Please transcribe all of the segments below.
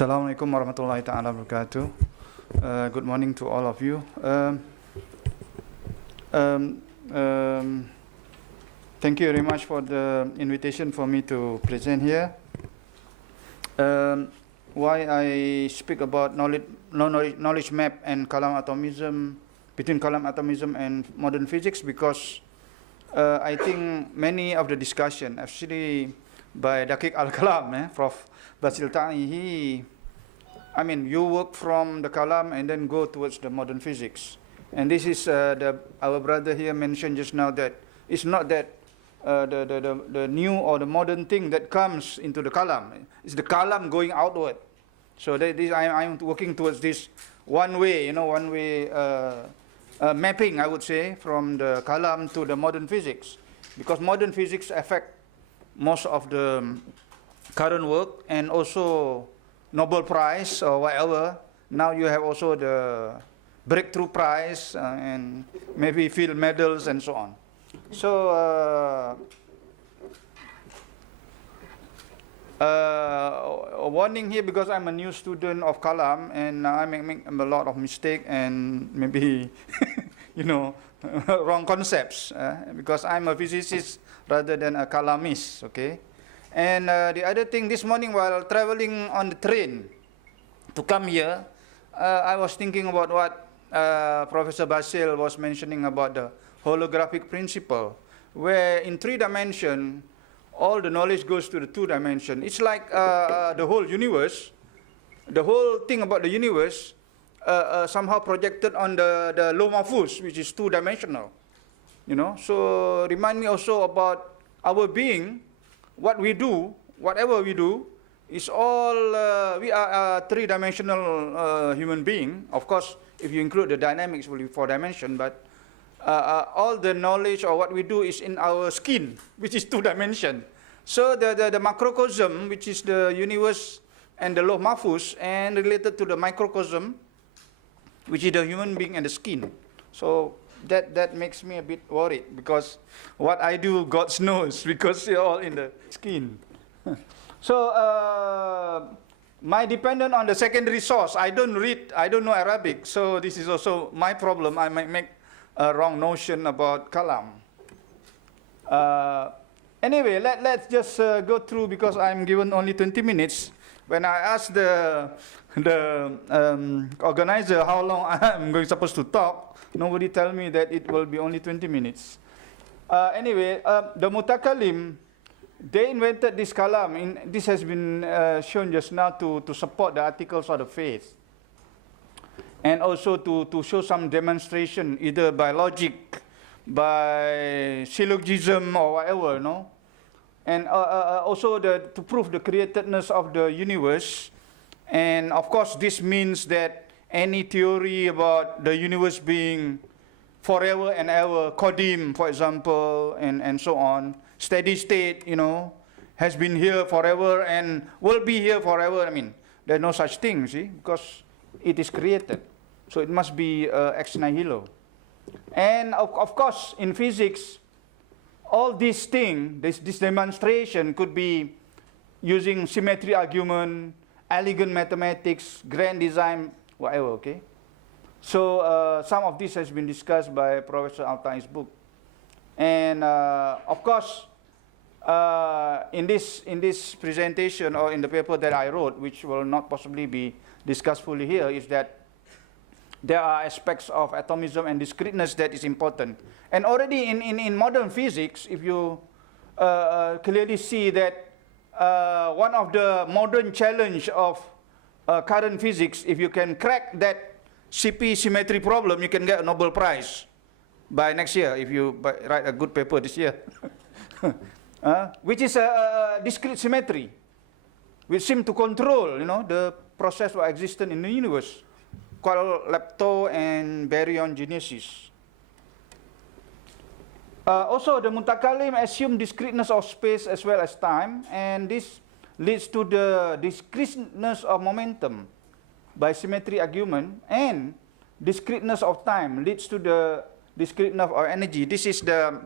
Assalamualaikum warahmatullahi ta'ala wabarakatuh. Good morning to all of you. Thank you very much for the invitation for me to present here. Why I speak about knowledge map and Kalam atomism, between Kalam atomism and modern physics, because I think many of the discussion, actually by Daqiq al-Kalam, Prof. Basil Ta'i, I mean, you work from the Kalam and then go towards the modern physics. And this is our brother here mentioned just now that it's not that the new or the modern thing that comes into the Kalam. It's the Kalam going outward. So I'm working towards this one way mapping, I would say, from the Kalam to the modern physics. Because modern physics affect most of the current work, and also Nobel Prize or whatever. Now you have also the Breakthrough Prize and maybe field medals and so on. So a warning here, because I'm a new student of Kalam and I make a lot of mistake and maybe wrong concepts because I'm a physicist rather than a Kalamist, okay? And the other thing, this morning while traveling on the train to come here, I was thinking about what Professor Basil was mentioning about the holographic principle, where in 3 dimensions, all the knowledge goes to the 2 dimensions. It's like the whole universe, the whole thing about the universe somehow projected on the low mahfuz, which is 2-dimensional. So remind me also about our being. What we do, whatever we do, is all, we are a 3-dimensional human being. Of course, if you include the dynamics, it will be 4-dimension, but all the knowledge or what we do is in our skin, which is 2-dimension. So the macrocosm, which is the universe and the low mahfuz, and related to the microcosm, which is the human being and the skin. So that makes me a bit worried, because what I do, God knows, because you're all in the skin. So my dependent on the secondary source. I don't know Arabic, so this is also my problem. I might make a wrong notion about Kalam. Anyway, let's just go through, because I'm given only 20 minutes. When I asked the organizer how long I'm supposed to talk, nobody tell me that it will be only 20 minutes. Anyway, the Mutakalim, they invented this Kalam. This has been shown just now to support the articles of the faith, and also to show some demonstration, either by logic, by syllogism or whatever, and also to prove the createdness of the universe. And of course, this means that any theory about the universe being forever and ever, Qadim, for example, and so on, steady state, has been here forever and will be here forever. I mean, there's no such thing, see, because it is created. So it must be ex nihilo. And of course, in physics, all these things, this demonstration could be using symmetry argument, elegant mathematics, grand design, whatever, okay? So some of this has been discussed by Professor Altai's book. And of course, in this presentation, or in the paper that I wrote, which will not possibly be discussed fully here, is that there are aspects of atomism and discreteness that is important. And already in modern physics, if you clearly see that one of the modern challenge of current physics, if you can crack that CP symmetry problem, you can get a Nobel Prize by next year if you write a good paper this year. Which is a discrete symmetry, which seems to control, the process of existence in the universe, called lepto and baryon genesis. Also, the Mutakalim assume discreteness of space as well as time, and this leads to the discreteness of momentum by symmetry argument, and discreteness of time leads to the discreteness of energy. This is the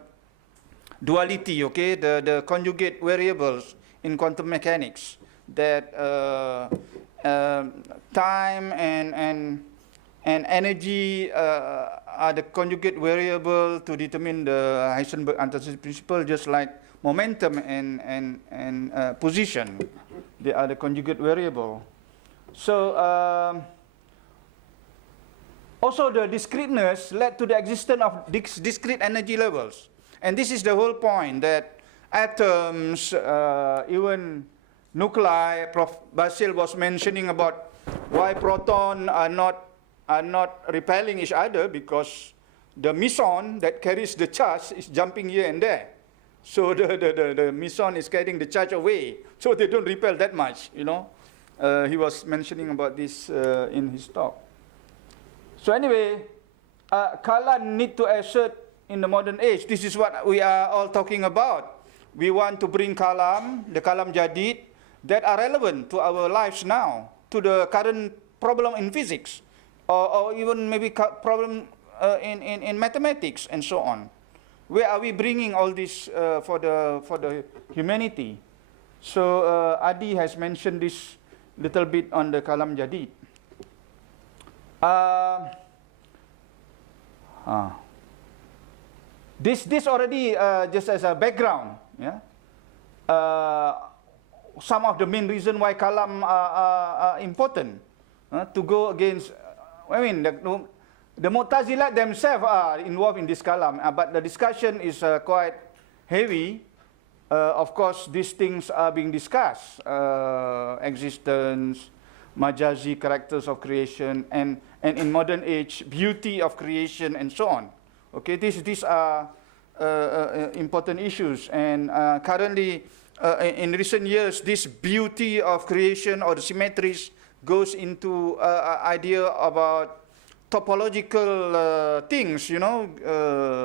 duality, okay, the conjugate variables in quantum mechanics, that time and energy are the conjugate variable to determine the Heisenberg Untitled principle, just like momentum and position. They are the conjugate variable. So also the discreteness led to the existence of discrete energy levels. And this is the whole point, that atoms, even nuclei, Prof. Basil was mentioning about why protons are not repelling each other, because the meson that carries the charge is jumping here and there. So the meson is carrying the charge away, so they don't repel that much, you know. He was mentioning about this in his talk. So anyway, Kalam need to assert in the modern age. This is what we are all talking about. We want to bring Kalam, the Kalam Jadid, that are relevant to our lives now, to the current problem in physics, or even maybe problem in mathematics and so on. Where are we bringing all this for the humanity? So Adi has mentioned this little bit on the Kalam Jadid. This already just as a background, yeah. Some of the main reason why Kalam are important to go against. I mean, the Mu'tazilah themselves are involved in this Kalam, but the discussion is quite heavy. Of course, these things are being discussed: existence, majazi characters of creation, and in modern age, beauty of creation, and so on. Okay, these are important issues, and currently, in recent years, this beauty of creation or the symmetries goes into idea about topological things, you know,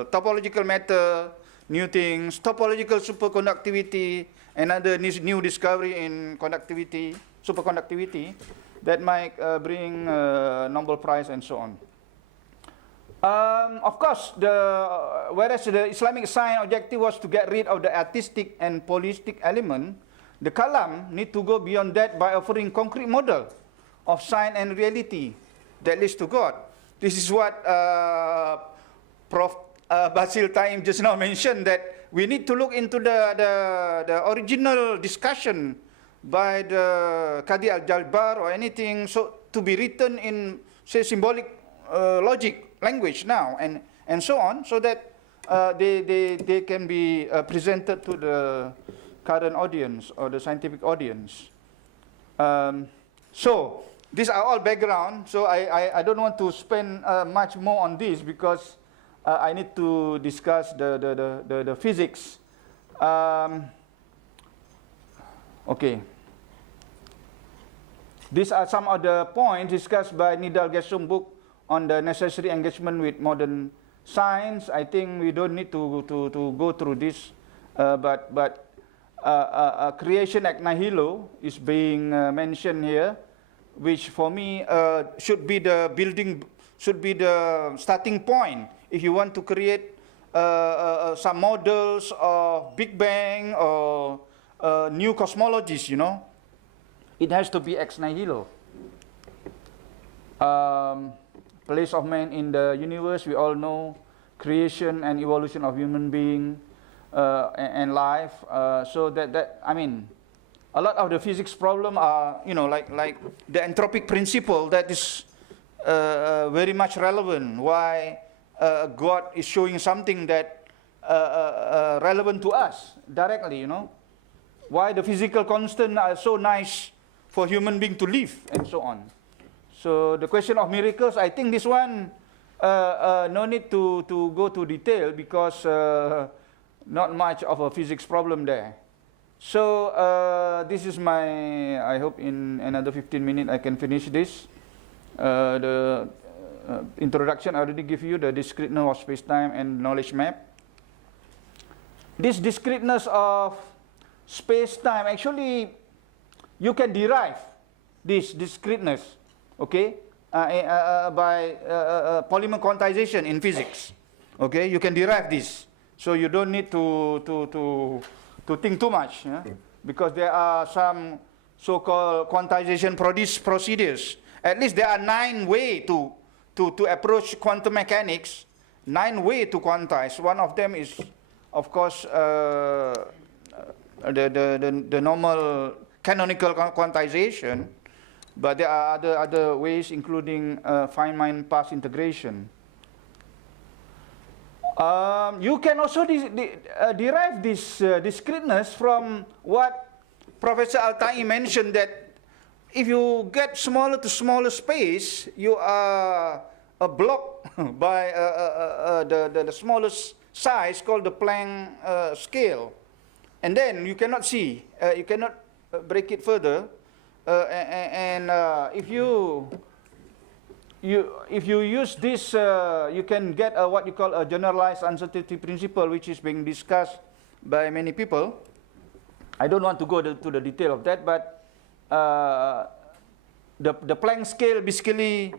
topological matter, new things, topological superconductivity, another new discovery in conductivity, superconductivity, that might bring Nobel Prize and so on. Of course, whereas the Islamic science objective was to get rid of the artistic and polyistic element, the Kalam need to go beyond that by offering concrete model of science and reality that leads to God. This is what Prof. Basil Taim just now mentioned, that we need to look into the original discussion by the Qadi al-Jalbar or anything, so to be written in, say, symbolic logic language now, and so on, so that they can be presented to the current audience or the scientific audience. So these are all background, so I don't want to spend much more on this, because I need to discuss the physics. Okay. These are some of the points discussed by Nidal Gesum book on the necessary engagement with modern science. I think we don't need to go through this, but creation ex nihilo is being mentioned here, which for me should be the starting point if you want to create some models of Big Bang or new cosmologies, you know. It has to be ex nihilo. Place of man in the universe, we all know, creation and evolution of human being and life. So that I mean, a lot of the physics problem are, you know, like the entropic principle that is very much relevant. Why God is showing something that relevant to us directly, you know. Why the physical constants are so nice for human being to live and so on. So the question of miracles, I think this one, no need to go to detail, because not much of a physics problem there. So this is my, I hope in another 15 minutes I can finish this. The introduction, I already give you the discreteness of space-time and knowledge map. This discreteness of space-time, actually, you can derive this discreteness, okay, by polymer quantization in physics. Okay, you can derive this, so you don't need to think too much, yeah? Because there are some so-called quantization procedures. At least there are 9 ways to approach quantum mechanics, 9 ways to quantize. One of them is, of course, the normal canonical quantization, but there are other ways, including Feynman path integration. You can also derive this discreteness from what Professor Altai mentioned, that if you get smaller to smaller space, you are blocked by the smallest size called the Planck scale. And then you cannot see, you cannot break it further. If you use this, you can get what you call a generalized uncertainty principle, which is being discussed by many people. I don't want to go to the detail of that, but the Planck scale basically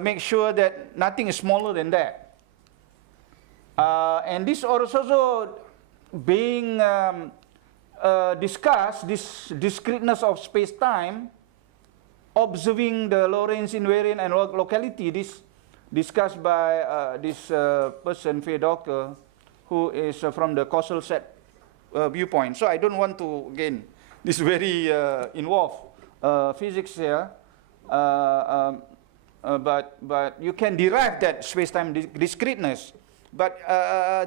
makes sure that nothing is smaller than that. And this also being discussed, this discreteness of space-time, observing the Lorentz invariant and locality, this discussed by this person, Faye Docker, who is from the causal set viewpoint. So I don't want to, again, this very involved physics here, but you can derive that space-time discreteness. But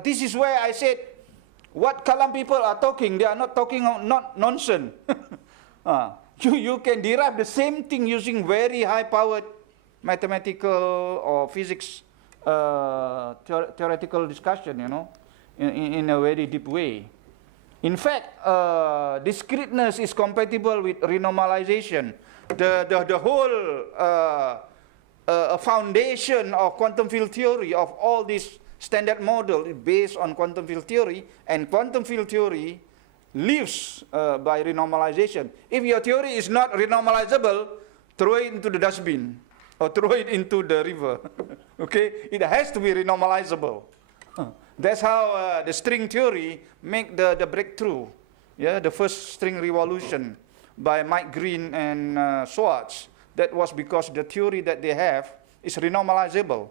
this is where I said, what Kalam people are talking, they are not talking not nonsense. You can derive the same thing using very high-powered mathematical or physics theoretical discussion, you know, in a very deep way. In fact, discreteness is compatible with renormalization. The whole foundation of quantum field theory of all these standard model is based on quantum field theory, and quantum field theory lives by renormalization. If your theory is not renormalizable, throw it into the dustbin or throw it into the river. Okay, it has to be renormalizable. That's how the string theory make the breakthrough. Yeah, the first string revolution by Mike Green and Schwartz. That was because the theory that they have is renormalizable.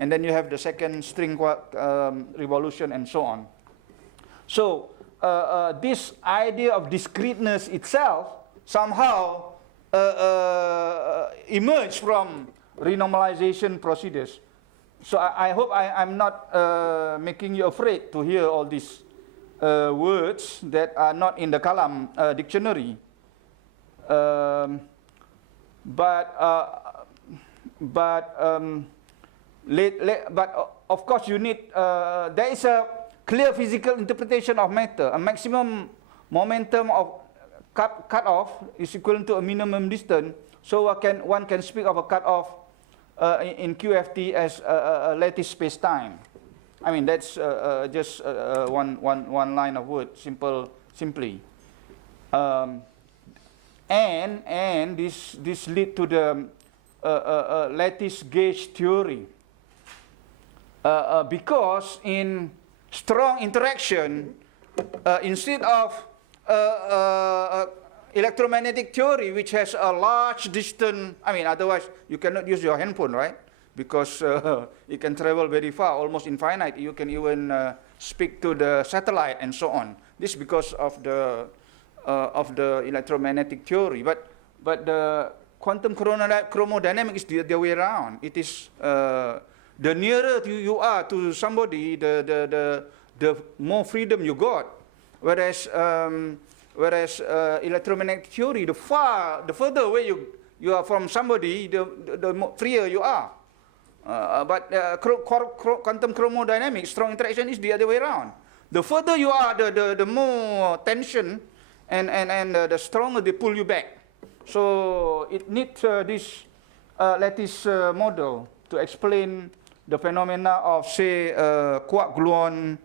And then you have the second string revolution and so on. So this idea of discreteness itself somehow emerged from renormalization procedures. So I hope I'm not making you afraid to hear all these words that are not in the Kalam dictionary. But of course you need, there is a clear physical interpretation of matter. A maximum momentum of cutoff is equivalent to a minimum distance. So one can speak of a cutoff in QFT as a lattice space-time. I mean, that's just one line of word, simply. And this lead to the lattice gauge theory. Because in strong interaction, instead of electromagnetic theory, which has a large distance, I mean, otherwise you cannot use your handphone, right? Because it can travel very far, almost infinite. You can even speak to the satellite and so on. This because of the electromagnetic theory. But the quantum chromodynamics is the other way around. It is the nearer you are to somebody, the more freedom you got. Whereas electromagnetic theory, the further away you are from somebody, the more freer you are. But quantum chromodynamics, strong interaction, is the other way around. The further you are, the more tension and the stronger they pull you back. So it needs this lattice model to explain the phenomena of, say, quark-gluon,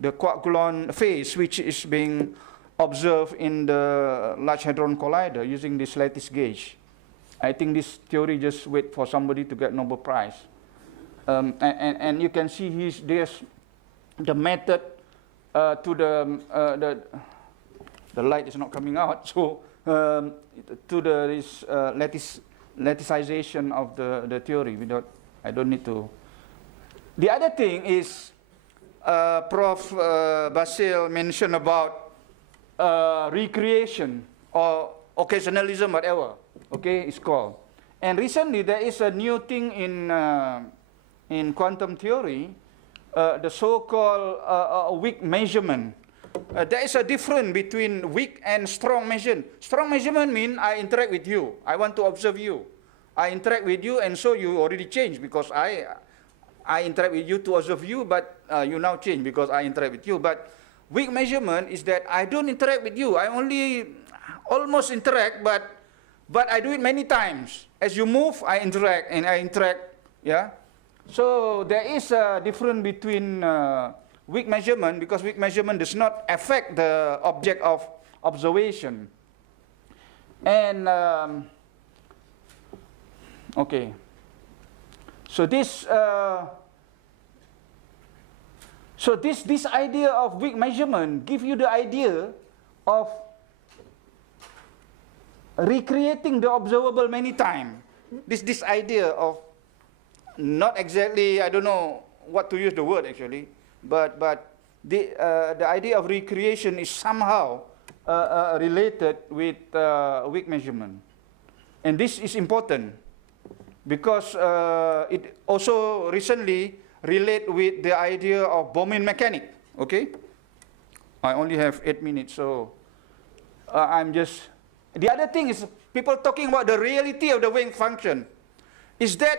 the quark-gluon phase, which is being observed in the Large Hadron Collider using this lattice gauge. I think this theory just wait for somebody to get Nobel Prize. And you can see there's the method to the light is not coming out. So to this latticization of the theory, I don't need to. The other thing is, Prof. Basil mentioned about recreation or occasionalism, whatever. Okay, it's called. And recently there is a new thing in quantum theory, the so-called weak measurement. There is a difference between weak and strong measurement. Strong measurement means I interact with you. I want to observe you. I interact with you, and so you already change because I interact with you to observe you, but you now change because I interact with you. But weak measurement is that I don't interact with you. I only almost interact, but I do it many times. As you move, I interact, and I interact. Yeah. So there is a difference between weak measurement, because weak measurement does not affect the object of observation. And okay. So this idea of weak measurement gives you the idea of recreating the observable many times. This idea of not exactly, I don't know what to use the word actually, but the idea of recreation is somehow related with weak measurement, and this is important because it also recently relate with the idea of Bohm mechanic. Okay, I only have 8 minutes, so I'm just. The other thing is people talking about the reality of the wave function. Is that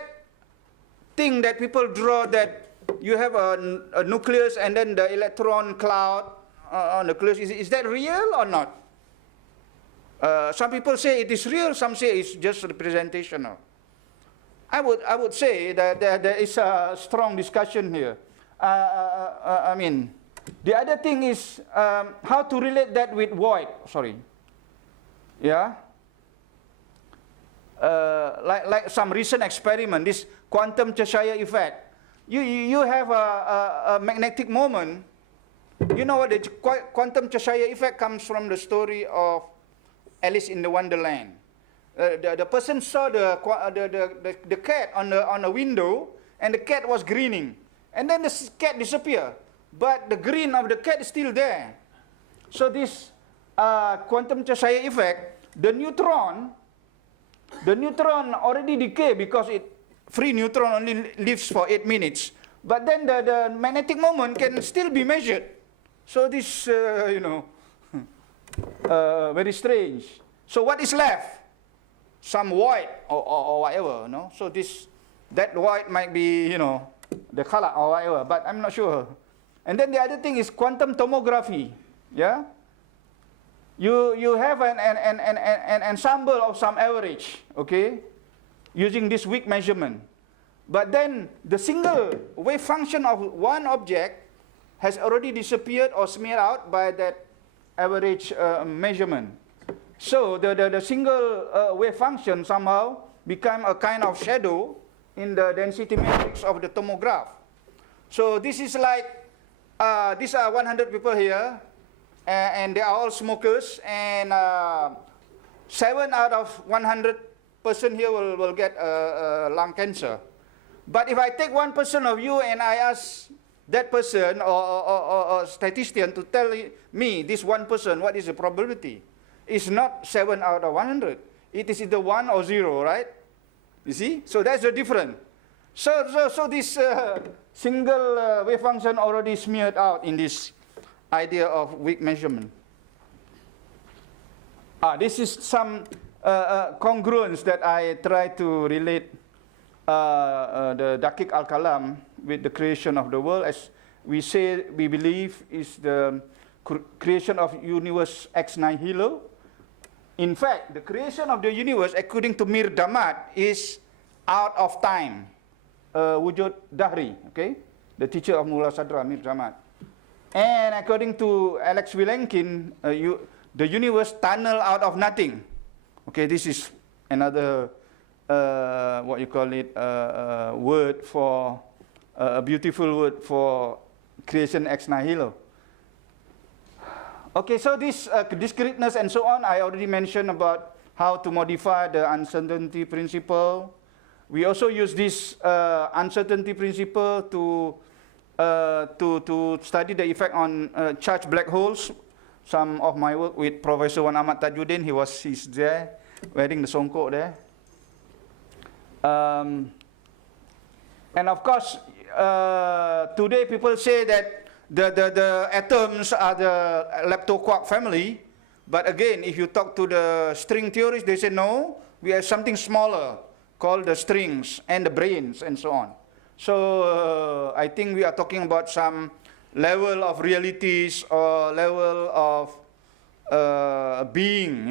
thing that people draw that you have a nucleus and then the electron cloud on the nucleus, is that real or not? Some people say it is real, some say it's just representational. I would say that there is a strong discussion here. I mean, the other thing is how to relate that with void. Sorry. Yeah. Like some recent experiment, this quantum Josiah effect. You have a magnetic moment. You know what the quantum Josiah effect comes from? The story of Alice in the Wonderland. The person saw the cat on the window, and the cat was grinning, and then the cat disappeared, but the grin of the cat is still there. So this quantum Josiah effect, the neutron already decay because free neutron only lives for 8 minutes, but then the magnetic moment can still be measured. So this very strange. So what is left? Some void or whatever, no? So that void might be, the color or whatever, but I'm not sure. And then the other thing is quantum tomography, yeah? You have an ensemble of some average, okay, using this weak measurement. But then the single wave function of one object has already disappeared or smeared out by that average measurement. So the single wave function somehow become a kind of shadow in the density matrix of the tomograph. So this is like, these are 100 people here, and they are all smokers, and 7 out of 100 person here will get lung cancer. But if I take one person of you and I ask that person or statistician to tell me, this one person, what is the probability? It's not 7 out of 100. It is either 1 or 0, right? You see? So that's the difference. So this single wave function already smeared out in this idea of weak measurement. This is some congruence that I try to relate the Daqiq al-Kalam with the creation of the world. As we say, we believe is the creation of universe ex nihilo. In fact, the creation of the universe, according to Mir Damad, is out of time. Wujud Dahri, okay? The teacher of Mullah Sadra, Mir Damad. And according to Alex Vilenkin, the universe tunnel out of nothing. Okay, this is another, what you call it, word for, a beautiful word for creation ex nihilo. Okay, so this discreteness and so on, I already mentioned about how to modify the uncertainty principle. We also use this uncertainty principle to study the effect on charged black holes. Some of my work with Professor Wan Ahmad Tajuddin, he's there, wearing the songkok there. And of course, today people say that the atoms are the leptoquark family. But again, if you talk to the string theorists, they say no, we have something smaller called the strings and the brains and so on. So I think we are talking about some level of realities or level of being,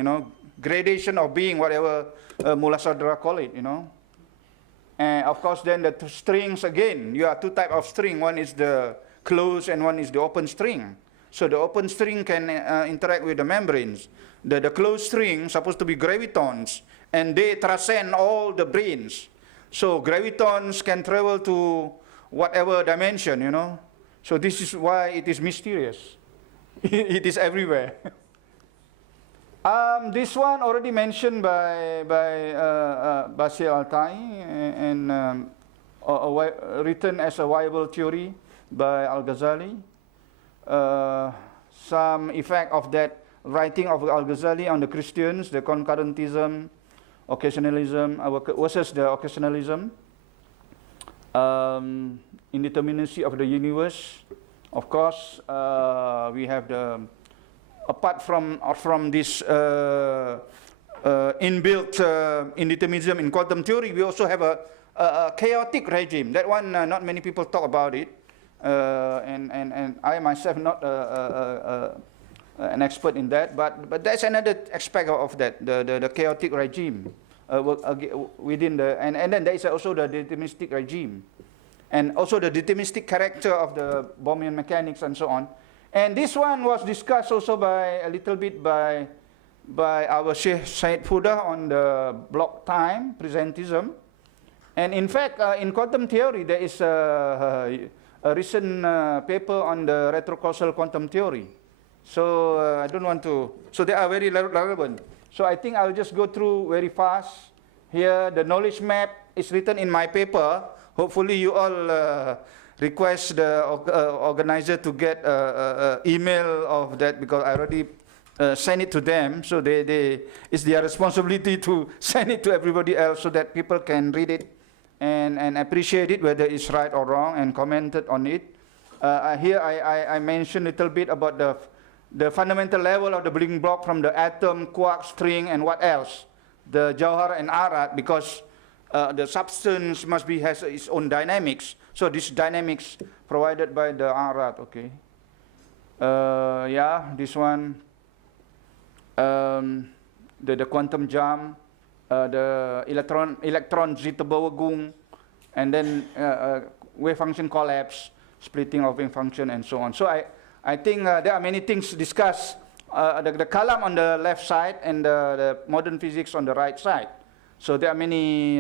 gradation of being, whatever Mullah Sadra call it, And of course, then the strings again, you have two types of string. One is the closed and one is the open string. So the open string can interact with the membranes. The closed string supposed to be gravitons, and they transcend all the branes. So gravitons can travel to whatever dimension, So this is why it is mysterious. It is everywhere. This one already mentioned by Basir Altai and written as a viable theory by Al-Ghazali. Some effect of that writing of Al-Ghazali on the Christians, the concurrentism, occasionalism versus the occasionalism, indeterminacy of the universe. Of course, we have the, apart from this inbuilt indeterminism in quantum theory, we also have a chaotic regime. That one, not many people talk about it. And I myself not an expert in that, but that's another aspect of that, the chaotic regime within the, and then there is also the deterministic regime, and also the deterministic character of the Bohmian mechanics and so on. And this one was discussed also by a little bit by our Sheikh Said Fuda on the block time presentism. And in fact, in quantum theory, there is a recent paper on the retrocausal quantum theory. So I don't want to, so they are very relevant. So I think I'll just go through very fast. Here, the knowledge map is written in my paper. Hopefully you all request the organizer to get email of that, because I already sent it to them. So it's their responsibility to send it to everybody else so that people can read it and appreciate it, whether it's right or wrong, and commented on it. Here I mentioned a little bit about the fundamental level of the building block from the atom, quark, string, and what else? The Jauhar and Arad, because the substance has its own dynamics. So this dynamics provided by the Arad, okay. Yeah, this one, the quantum jump, the electron Zitterbergung, and then wave function collapse, splitting of wave function, and so on. So I think there are many things discussed. The Kalam on the left side and the modern physics on the right side. So there are many,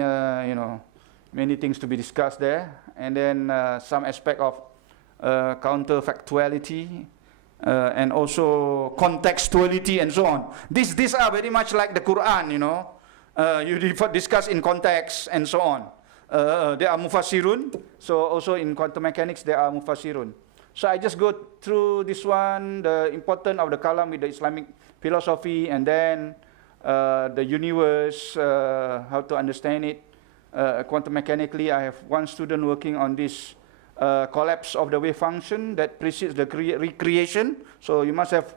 many things to be discussed there. And then some aspect of counterfactuality and also contextuality and so on. These are very much like the Quran, you discuss in context and so on. There are mufassirun, so also in quantum mechanics there are mufassirun. So I just go through this one, the importance of the Kalam with the Islamic philosophy, and then the universe, how to understand it. Quantum mechanically, I have one student working on this collapse of the wave function that precedes the recreation. So you must have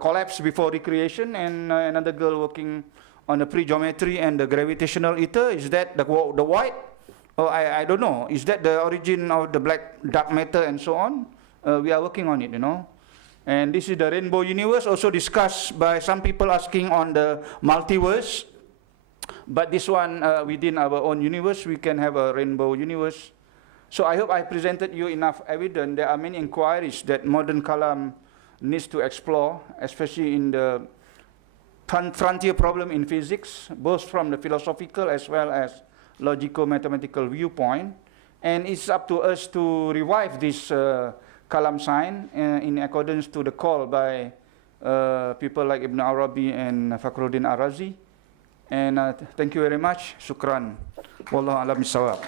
collapse before recreation, and another girl working on the pre-geometry and the gravitational ether. Is that the white? Oh, I don't know. Is that the origin of the dark matter and so on? We are working on it, And this is the rainbow universe, also discussed by some people asking on the multiverse. But this one, within our own universe, we can have a rainbow universe. So I hope I presented you enough evidence. There are many inquiries that modern Kalam needs to explore, especially in the frontier problem in physics, both from the philosophical as well as logico-mathematical viewpoint. And it's up to us to revive this Kalam sign in accordance to the call by people like Ibn Arabi and Fakhruddin Arazi. And thank you very much. Shukran. Wallahu alam bisawab.